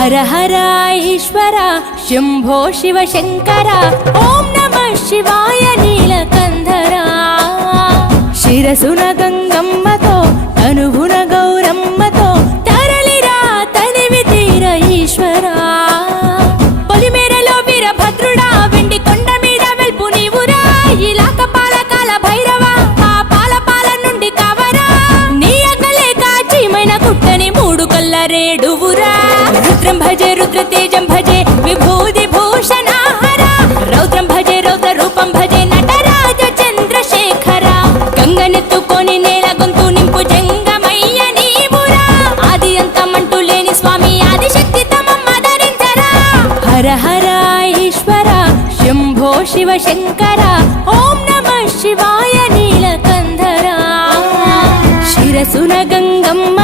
హర హర ఈశ్వర శంభో శివ శంకర ఓం నమః శివాయ నీలకంధర శిరసున గంగమ్మతో తనువున గౌరమ్మతో తరలిరా తనివి తీర ఈశ్వరా పొలిమేరలో వీరభద్రుడా వెండి కొండ మీద వెల్పు నీవురా ఇలాక పాలకాల భైరవ ఆ పాల నుండి కవరా నీ అగలే కాచీమైన కుట్టని మూడు కల్ల రేడువురా రుద్రం భజే రుద్ర తేజం భజే విభూతి భూషణాహర రౌద్రం భజే రౌద్ర రూపం భజే నటరాజ చంద్రశేఖర గంగనెత్తుకొని నేల గొంతు నింపు జంగమయ్య నీవురా ఆది అంతమంటూ లేని స్వామి ఆదిశక్తి తమమ్మ ధరించరా హర హర ఈశ్వర శంభో శివ శంకర ఓం నమః శివాయ నీలకంధర శిరసున గంగమ్మ